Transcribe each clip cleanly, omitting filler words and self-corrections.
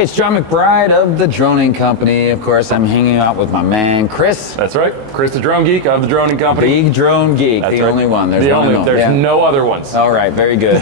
Hey, it's John McBride of the Droning Company. Of course, I'm hanging out with my man, Chris. That's right. Chris, the drone geek of the Droning Company. Big drone geek. That's the right. only one. There's There's no other ones. All right, very good.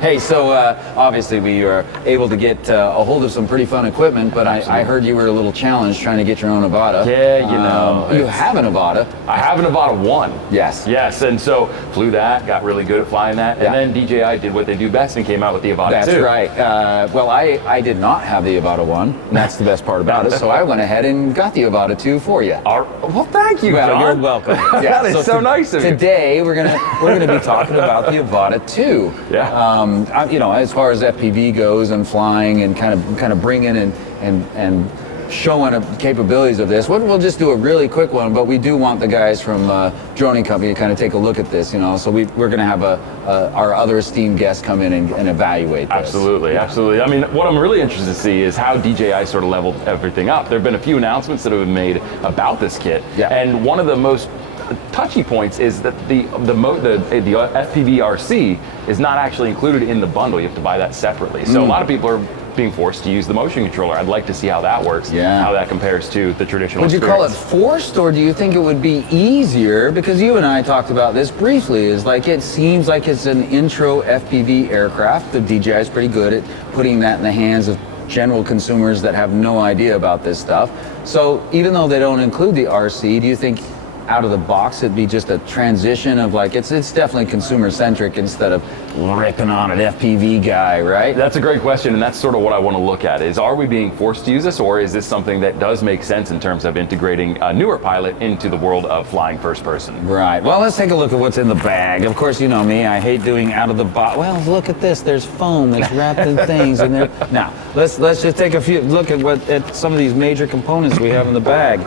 Hey, so obviously we were able to get a hold of some pretty fun equipment, but I heard you were a little challenged trying to get your own Avata. Yeah, you know. You have an Avata. I have an Avata 1. Yes. Yes, and so flew that, got really good at flying that, and then DJI did what they do best and came out with the Avata 2. That's right. Well, I did not have the Avata 1. And that's the best part about it. So I went ahead and got the Avata 2 for you. Well, thank you, Well, John. you're welcome. Yeah, that is so nice of you. Today we're gonna be talking about the Avata 2. Yeah. You know, as far as FPV goes and flying and kind of bringing and showing the capabilities of this. We'll just do a really quick one, but we do want the guys from Droning Company to kind of take a look at this, you know. So we're going to have our other esteemed guests come in and evaluate this. Absolutely, absolutely. I mean, what I'm really interested to see is how DJI sort of leveled everything up. There have been a few announcements that have been made about this kit, and one of the most touchy points is that the FPV RC is not actually included in the bundle. You have to buy that separately. So a lot of people are being forced to use the motion controller. I'd like to see how that works, how that compares to the traditional Would you call it forced, or do you think it would be easier? Because you and I talked about this briefly, is like it seems like it's an intro FPV aircraft. The DJI is pretty good at putting that in the hands of general consumers that have no idea about this stuff. So even though they don't include the RC, do you think out of the box it'd be just a transition of like it's definitely consumer centric instead of ripping on an FPV guy, right? That's a great question, and that's sort of what I want to look at is, are we being forced to use this, or is this something that does make sense in terms of integrating a newer pilot into the world of flying first person? Right. Well, let's take a look at what's in the bag. Of course, you know me, I hate doing out of the box. Well, look at this, there's foam that's wrapped in things in there. Now, let's just take a look at some of these major components we have in the bag.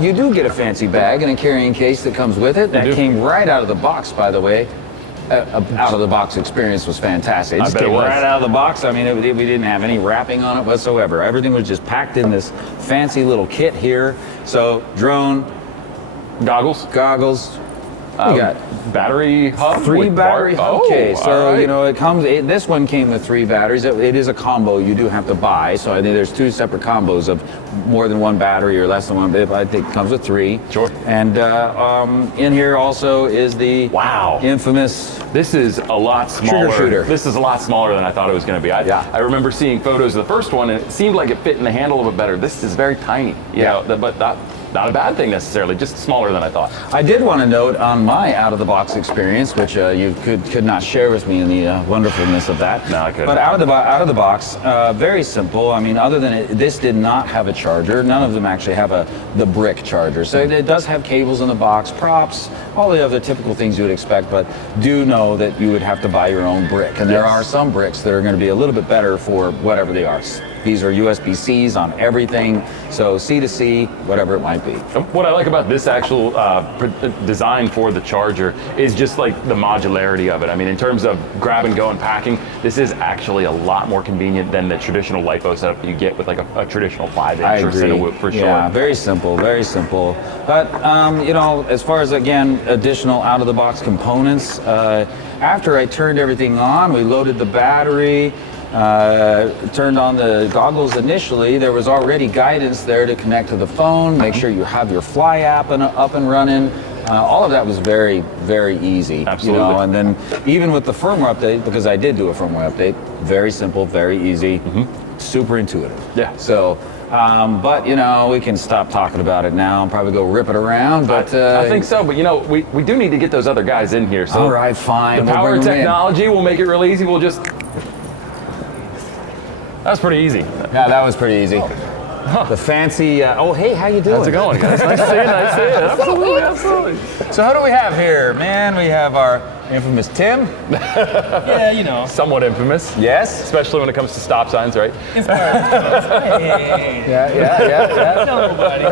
You do get a fancy bag and a carrying case that comes with it. That came right out of the box, by the way. Out of the box experience was fantastic. It just came right out of the box. I mean, we didn't have any wrapping on it whatsoever. Everything was just packed in this fancy little kit here. So, drone, goggles. We got battery hub. 3 battery hub case. So right. you know this one came with 3 batteries. It is a combo you do have to buy. So I think there's 2 separate combos of more than 1 battery or less than 1. But I think it comes with 3. Sure. And in here also is the infamous. This is a lot smaller. Trigger shooter. This is a lot smaller than I thought it was going to be. I remember seeing photos of the first one, and it seemed like it fit in the handle a little bit better. This is very tiny. You know, but not a bad thing necessarily, just smaller than I thought. I did want to note on my out-of-the-box experience, which you could not share with me in the wonderfulness of that. No, I couldn't. But out of the box, very simple. I mean, other than this did not have a charger. None of them actually have the brick charger. So it does have cables in the box, props, all the other typical things you would expect. But do know that you would have to buy your own brick, and there are some bricks that are going to be a little bit better for whatever they are. These are USB-Cs on everything, so C to C, whatever it might be. What I like about this actual design for the charger is just like the modularity of it. I mean, in terms of grab and go and packing, this is actually a lot more convenient than the traditional LiPo setup you get with like a traditional 5-inch or Cinewoop for sure. Yeah, very simple, very simple. But you know, as far as again additional out-of-the-box components, after I turned everything on, we loaded the battery. Turned on the goggles initially. There was already guidance there to connect to the phone, make sure you have your Fly app up and running. All of that was very, very easy. Absolutely. You know, and then even with the firmware update, because I did do a firmware update, very simple, very easy, super intuitive. Yeah. So, but you know, we can stop talking about it now and probably go rip it around. But I think so. But you know, we do need to get those other guys in here. So all right, fine. The power of technology will make it real easy. We'll just. That's pretty easy. Yeah, that was pretty easy. The fancy, oh, hey, how you doing? How's it going, guys? Nice to see you, nice to see you. Absolutely, absolutely. So who do we have here? Man, we have our infamous Tim. Yeah, you know. Somewhat infamous. Yes. Especially when it comes to stop signs, right? Hey. Yeah. No, buddy.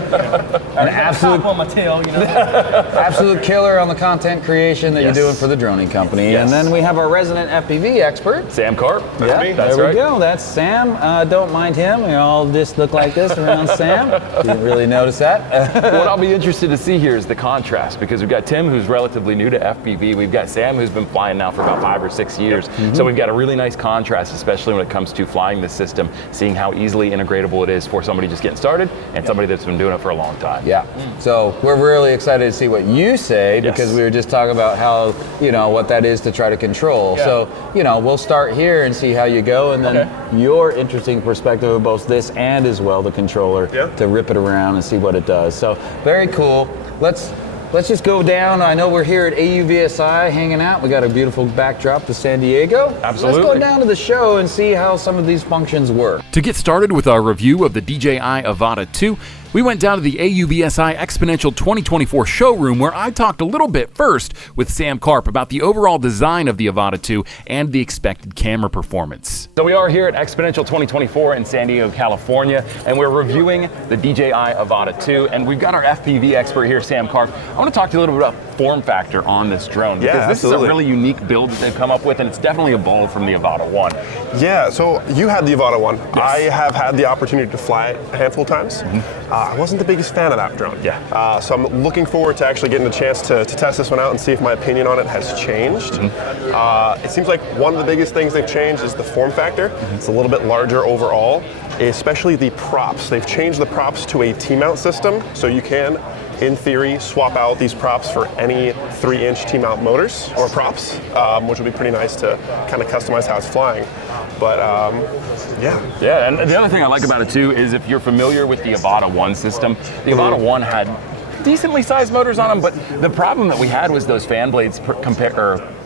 An absolute Top on my tail, you know. absolute killer on the content creation that you're doing for the Droning Company. Yes. And then we have our resident FPV expert. Sam Carp. That's me. There we go. That's Sam. Don't mind him. We all just look like this around Sam. Didn't really notice that. What I'll be interested to see here is the contrast, because we've got Tim, who's relatively new to FPV. We've got Sam, Sam, who's been flying now for about 5 or 6 years. So we've got a really nice contrast, especially when it comes to flying this system, seeing how easily integratable it is for somebody just getting started and somebody that's been doing it for a long time. Yeah. So we're really excited to see what you say, because we were just talking about how, what that is to try to control. Yeah. So, we'll start here and see how you go, and then your interesting perspective of both this and as well the controller to rip it around and see what it does. So very cool. Let's just go down. I know we're here at AUVSI hanging out. We got a beautiful backdrop to San Diego. Absolutely. Let's go down to the show and see how some of these functions work. To get started with our review of the DJI Avata 2, we went down to the AUVSI Xponential 2024 showroom, where I talked a little bit first with Sam Karp about the overall design of the Avata 2 and the expected camera performance. So we are here at Xponential 2024 in San Diego, California, and we're reviewing the DJI Avata 2, and we've got our FPV expert here, Sam Karp. I want to talk to you a little bit about form factor on this drone, because this is a really unique build that they've come up with, and it's definitely evolved from the Avata 1. Yeah, so you had the Avata 1. Yes. I have had the opportunity to fly it a handful of times. I wasn't the biggest fan of that drone. So I'm looking forward to actually getting a chance to test this one out and see if my opinion on it has changed. It seems like one of the biggest things they've changed is the form factor. It's a little bit larger overall, especially the props. They've changed the props to a T-mount system, so you can, in theory, swap out these props for any 3-inch T-mount motors or props, which will be pretty nice to kind of customize how it's flying. But Yeah, and the other thing I like about it too is if you're familiar with the Avata 1 system, the Avata 1 had decently sized motors on them, but the problem that we had was those fan blades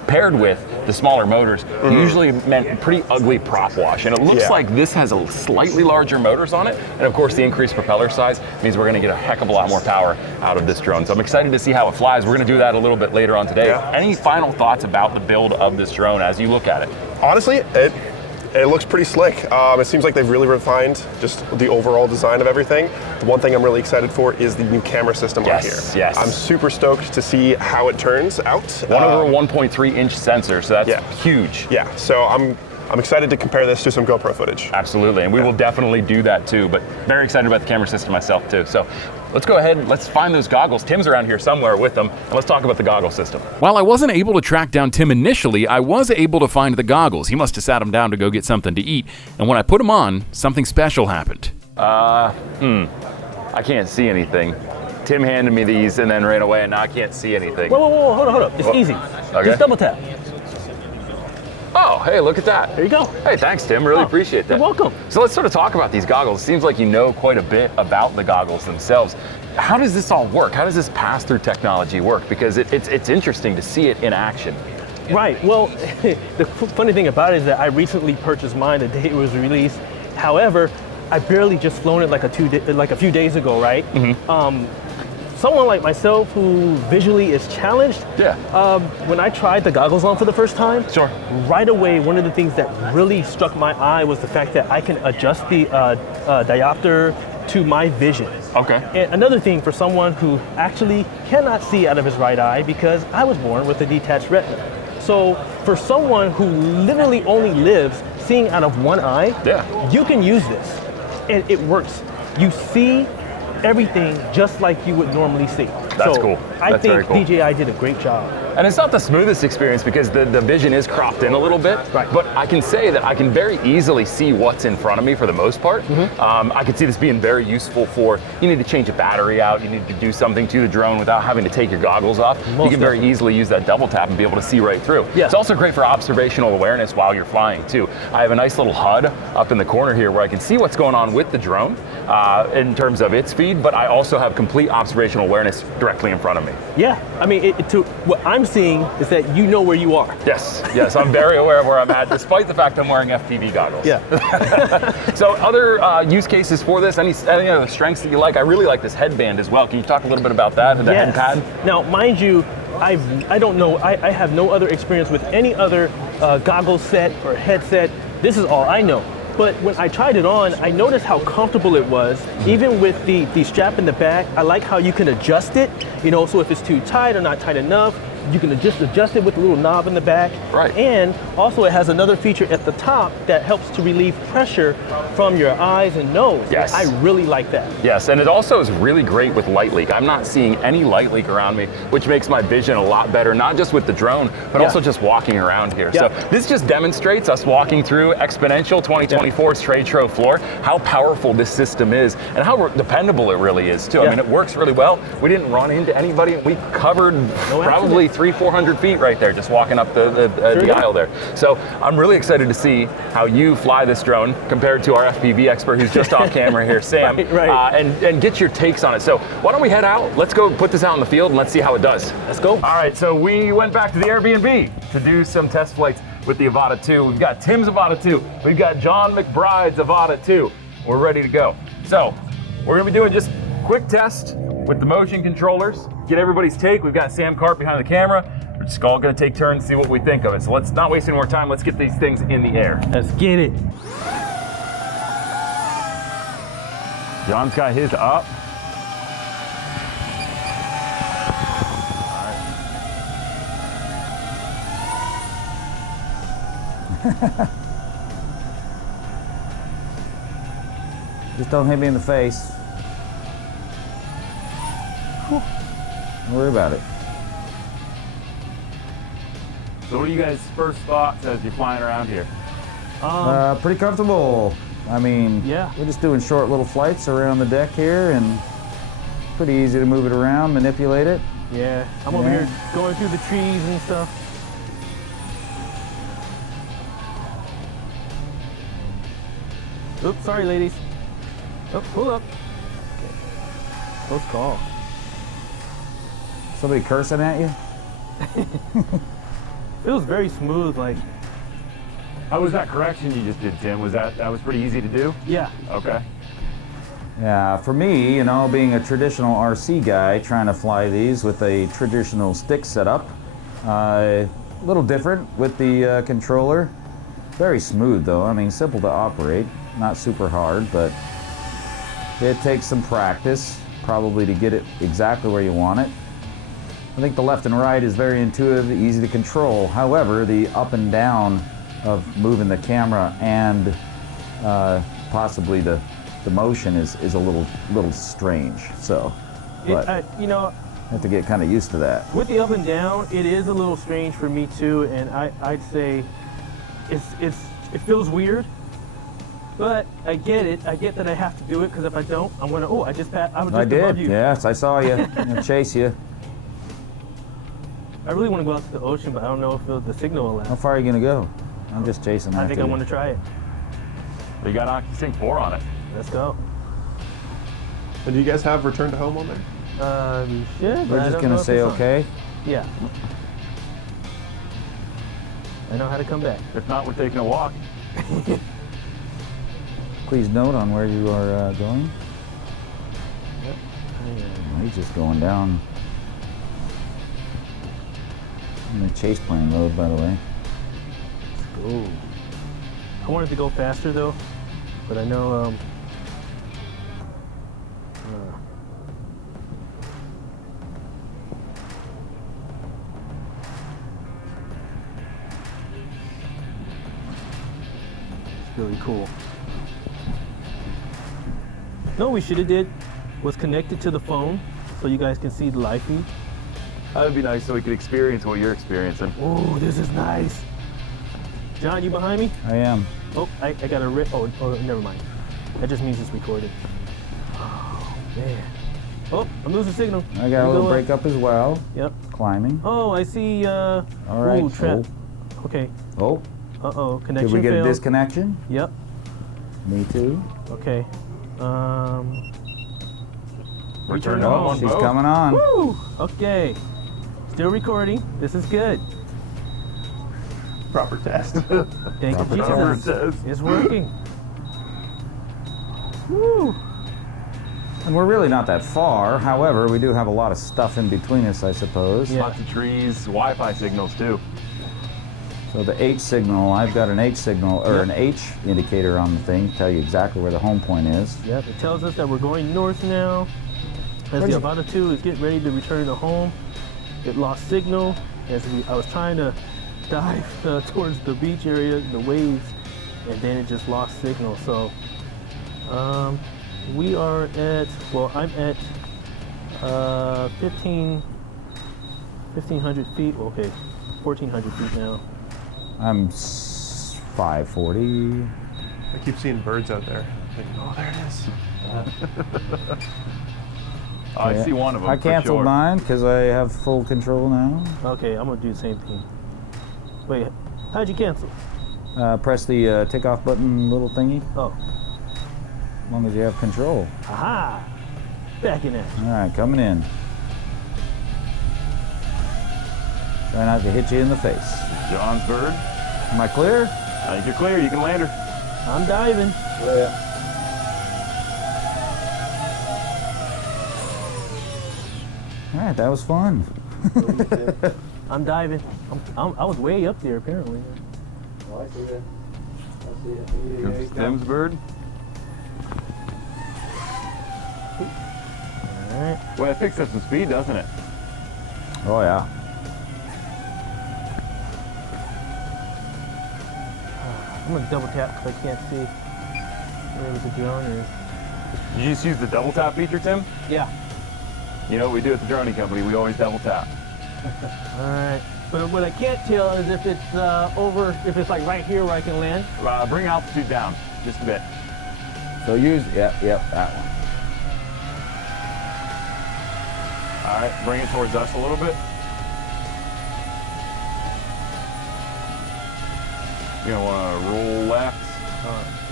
paired with the smaller motors usually meant pretty ugly prop wash, and it looks like this has a slightly larger motors on it, and of course the increased propeller size means we're going to get a heck of a lot more power out of this drone. So I'm excited to see how it flies. We're going to do that a little bit later on today. Any final thoughts about the build of this drone as you look at it? honestly, it looks pretty slick. It seems like they've really refined just the overall design of everything. The one thing I'm really excited for is the new camera system on here. Yes. I'm super stoked to see how it turns out. 1/1.3-inch sensor, so that's huge. Yeah, so I'm excited to compare this to some GoPro footage. Absolutely, and we will definitely do that too, but very excited about the camera system myself too. So let's go ahead, let's find those goggles. Tim's around here somewhere with them, and let's talk about the goggle system. While I wasn't able to track down Tim initially, I was able to find the goggles. He must have sat him down to go get something to eat, and when I put them on, something special happened. I can't see anything. Tim handed me these and then ran away, and now I can't see anything. Whoa, hold up. It's easy. Okay. Just double tap. Oh, hey, look at that. There you go. Hey, thanks, Tim. Really appreciate that. You're welcome. So let's sort of talk about these goggles. It seems like you know quite a bit about the goggles themselves. How does this all work? How does this pass-through technology work? Because it's interesting to see it in action. Right. Well, the funny thing about it is that I recently purchased mine the day it was released. However, I barely just flown it like a few days ago, right? Someone like myself who visually is challenged, when I tried the goggles on for the first time, right away, one of the things that really struck my eye was the fact that I can adjust the diopter to my vision. Okay. And another thing for someone who actually cannot see out of his right eye, because I was born with a detached retina. So for someone who literally only lives seeing out of one eye, you can use this, and it works. You see everything just like you would normally see. That's cool. I think DJI did a great job. And it's not the smoothest experience because the vision is cropped in a little bit, but I can say that I can very easily see what's in front of me for the most part. I could see this being very useful for, you need to change a battery out, you need to do something to the drone without having to take your goggles off. You can very easily use that double tap and be able to see right through. It's also great for observational awareness while you're flying too. I have a nice little HUD up in the corner here where I can see what's going on with the drone in terms of its speed, but I also have complete observational awareness directly in front of me. Yeah, I mean, what I'm seeing is that you know where you are. Yes, I'm very aware of where I'm at, despite the fact I'm wearing FPV goggles. So other use cases for this, any other strengths that you like? I really like this headband as well. Can you talk a little bit about that and the head pad? Now, mind you, I don't know, I have no other experience with any other goggle set or headset. This is all I know. But when I tried it on, I noticed how comfortable it was, even with the strap in the back. I like how you can adjust it, so if it's too tight or not tight enough. You can just adjust it with a little knob in the back. Right. And also it has another feature at the top that helps to relieve pressure from your eyes and nose. Yes. I really like that. Yes, and it also is really great with light leak. I'm not seeing any light leak around me, which makes my vision a lot better, not just with the drone, but also just walking around here. Yeah. So this just demonstrates us walking through Xponential 2024's trade show floor, how powerful this system is and how dependable it really is too. I mean, it works really well. We didn't run into anybody. We covered probably 300-400 feet right there, just walking up the aisle there. So I'm really excited to see how you fly this drone compared to our FPV expert who's just off camera here, Sam, right. And get your takes on it. So why don't we head out? Let's go put this out in the field and let's see how it does. Let's go. All right, so we went back to the Airbnb to do some test flights with the Avata 2. We've got Tim's Avata 2. We've got John McBride's Avata 2. We're ready to go. So we're gonna be doing just quick test with the motion controllers, get everybody's take. We've got Sam Karp behind the camera. We're just all gonna take turns, see what we think of it. So let's not waste any more time. Let's get these things in the air. Let's get it. John's got his up. Just don't hit me in the face. Don't worry about it. So what are you guys' first thoughts as you're flying around here? Pretty comfortable. I mean, Yeah. we're just doing short little flights around the deck here, and pretty easy to move it around, manipulate it. Yeah, I'm over here going through the trees and stuff. Oops, sorry ladies. Oh, pull up. Close call. Somebody cursing at you? Feels very smooth, like, How was that correction you just did, Tim? That was pretty easy to do? yeah. Okay. Yeah, for me, you know, being a traditional RC guy, trying to fly these with a traditional stick setup, a little different with the controller. Very smooth though, I mean, simple to operate, not super hard, but it takes some practice, probably to get it exactly where you want it. I think the left and right is very intuitive, easy to control. However, the up and down of moving the camera and possibly the motion is a little strange. So, but You know, I have to get kind of used to that. with the up and down, it is a little strange for me too, and I'd say it feels weird, but I get it. I get that I have to do it because if I don't, I'm gonna. Oh, I just passed. I was just I above did. you. Yes, I saw you. I'm gonna chase you. I really want to go out to the ocean, but I don't know if the signal will How allow. far are you gonna go? I'm just chasing. I think after I you. want to try it. You got OcuSync 4 on it. Let's go. And do you guys have return to home on there? We should. We're just gonna say okay. Yeah. I know how to come back. If not, we're taking a walk. Please note on where you are going. He's just going down. I'm in chase plane mode, by the way. Let's go. I wanted to go faster though, but I know it's really cool. No, we should have did was connected to the phone so you guys can see the live feed. That would be nice so we could experience what you're experiencing. Oh, this is nice. John, you behind me? I am. Oh, I got a oh, never mind. That just means it's recorded. Oh, man. Oh, I'm losing signal. I got a little break up as well. Yep. Climbing. Oh, I see, All right. ooh, trap. Okay. Oh, Uh-oh, connection did we get failed. a disconnection? Yep. Me too. Okay. Return to home home. on She's both. coming on. Woo! Okay. Still recording. This is good. Proper test. Thank you, Proper Jesus. test. It's working. Woo! And we're really not that far. However, we do have a lot of stuff in between us, I suppose. Yeah. Lots of trees, Wi-Fi signals too. So the H signal, I've got an H signal, or an H indicator on the thing to tell you exactly where the home point is. Yep, it tells us that we're going north now. As the Avata 2 is getting ready to return to home. It lost signal. I was trying to dive towards the beach area, the waves, and then it just lost signal. So we are at, well, I'm at 1,500 feet. Okay, 1,400 feet now. I'm 540. I keep seeing birds out there. Like, oh, there it is. I see one of them. I canceled mine because I have full control now. Okay, I'm gonna do the same thing. Wait, how'd you cancel? Press the take-off button little thingy, Oh, as long as you have control. aha! Back in there. All right, coming in. Try not to hit you in the face. John's bird. Am I clear? I think you're clear. You can land her. I'm diving. All right, that was fun. I'm diving. I was way up there apparently. Oh, I see it. I see it. Here's Tim's bird. All right. Well, it picks up some speed, doesn't it? Oh yeah. I'm gonna double tap because I can't see where the drone is. Did you just use the double tap feature, Tim? Yeah. You know what we do at the droning company? We always double tap. All right. But what I can't tell is if it's if it's like right here where I can land. Bring altitude down just a bit. So use, yep, that one. All right, bring it towards us a little bit. You're gonna want to roll left.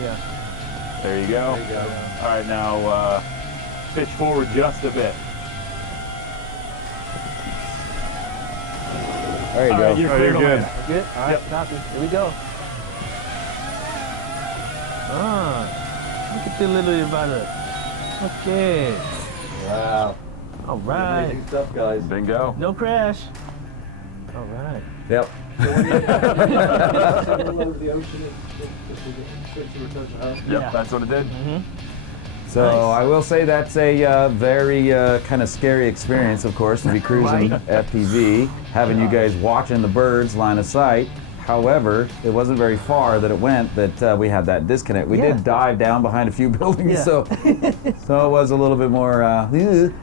Yeah. There you go. There you go. All right, now pitch forward just a bit. There you All go. right, you're clear to land. Good. All right. Yep. Copy. Here we go. Look at the little Avata. Okay. Wow. All right. Amazing stuff, guys. Bingo. No crash. All right. Yep. All over the ocean, switch to return to home. Yep, Yeah. that's what it did. So Nice. I will say that's a very kind of scary experience, of course, to be cruising FPV, having you guys watching the birds line of sight. However, it wasn't very far that it went that we had that disconnect. We did dive down behind a few buildings, Yeah. so it was a little bit more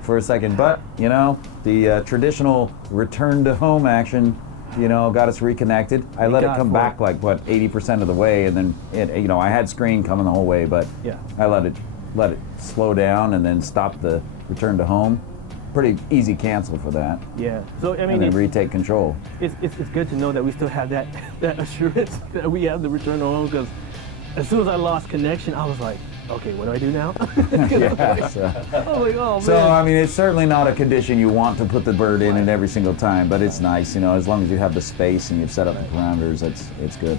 for a second. But you know, the traditional return to home action, you know, got us reconnected. I let it got come for back like what 80% of the way, and then you know, I had screen coming the whole way, but Yeah. I let it slow down and then stop the return to home. Pretty easy cancel for that, Yeah. So I and mean, then retake control. it's good to know that we still have that assurance that we have the return to home, because as soon as I lost connection, I was like, okay, what do I do now? Yeah, so. Oh, like, oh man. So, I mean, it's certainly not a condition you want to put the bird in every single time, but it's nice, you know, as long as you have the space and you've set up the parameters, it's good.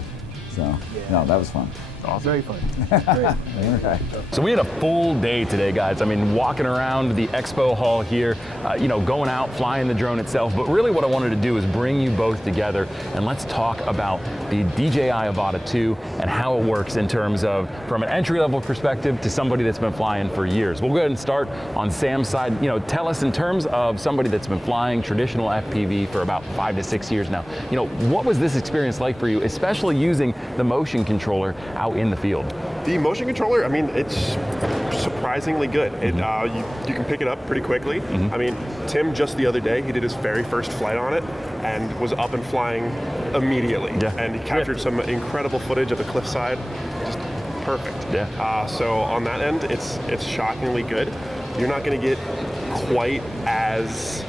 So, no, that was fun. Very fun. Great. All right. So we had a full day today, guys. I mean, walking around the expo hall here, you know, going out, flying the drone itself. But really what I wanted to do is bring you both together and let's talk about the DJI Avata 2 and how it works in terms of from an entry-level perspective to somebody that's been flying for years. We'll go ahead and start on Sam's side. You know, tell us in terms of somebody that's been flying traditional FPV for about 5 to 6 years now, you know, what was this experience like for you, especially using the motion controller out in the field? The motion controller, I mean, it's surprisingly good. It, you can pick it up pretty quickly. I mean, Tim just the other day, he did his very first flight on it and was up and flying immediately. Yeah. And he captured some incredible footage of the cliffside, just perfect. Yeah. So on that end, it's shockingly good. You're not going to get quite as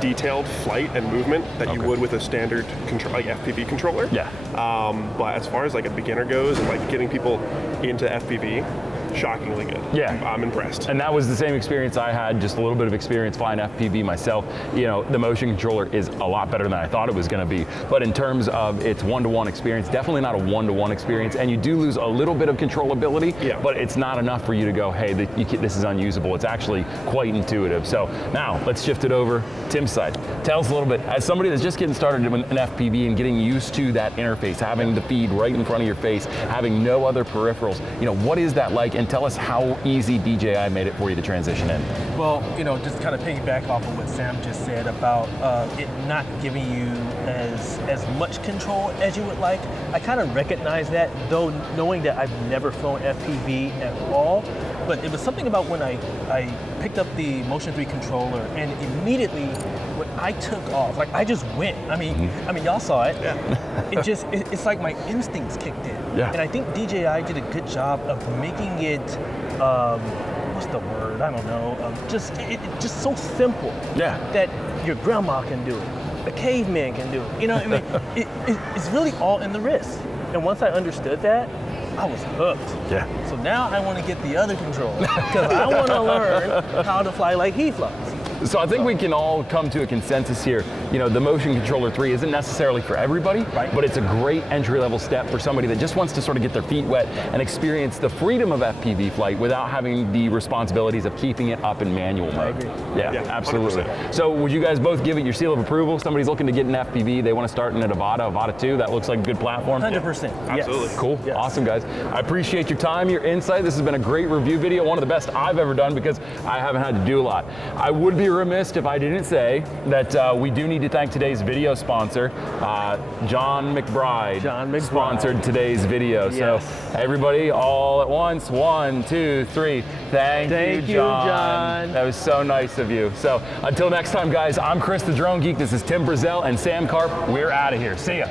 detailed flight and movement that you would with a standard like FPV controller. Yeah. But as far as like a beginner goes and like getting people into FPV, shockingly good. Yeah. I'm impressed. And that was the same experience I had, just a little bit of experience flying FPV myself. You know, the motion controller is a lot better than I thought it was going to be. But in terms of its one-to-one experience, definitely not a one-to-one experience. And you do lose a little bit of controllability, but it's not enough for you to go, hey, this is unusable. It's actually quite intuitive. So now let's shift it over. Tim's side. Tell us a little bit, as somebody that's just getting started in an FPV and getting used to that interface, having the feed right in front of your face, having no other peripherals, you know, what is that like? and tell us how easy DJI made it for you to transition in. Well, just kind of piggyback off of what Sam just said about it not giving you as much control as you would like. I kind of recognize that, though, knowing that I've never flown FPV at all. But it was something about when I picked up the Motion 3 controller, and immediately when I took off, like I just went. I mean, y'all saw it. Yeah. It's like my instincts kicked in. Yeah. And I think DJI did a good job of making it. What's the word? I don't know. Just so simple. Yeah. That your grandma can do it, a caveman can do it. You know what I mean? It's really all in the wrist. And once I understood that, I was hooked. Yeah. So now I want to get the other controller because I want to learn how to fly like he flies. So I think we can all come to a consensus here. The Motion Controller 3 isn't necessarily for everybody, right, but it's a great entry-level step for somebody that just wants to sort of get their feet wet and experience the freedom of FPV flight without having the responsibilities of keeping it up in manual mode. I agree. Yeah, absolutely. 100%. So would you guys both give it your seal of approval? Somebody's looking to get an FPV, they want to start in an Avata 2, that looks like a good platform? 100%. Absolutely. Yes. Cool, Yes. Awesome guys. I appreciate your time, your insight. This has been a great review video, one of the best I've ever done because I haven't had to do a lot. I would be remiss if I didn't say that we do need to thank today's video sponsor, John McBride. John McBride sponsored today's video. Yes. So everybody, all at once, 1, 2, 3. Thank you, John. That was so nice of you. So until next time, guys, I'm Chris the Drone Geek. This is Tim Brazzel and Sam Karp. We're out of here. See ya.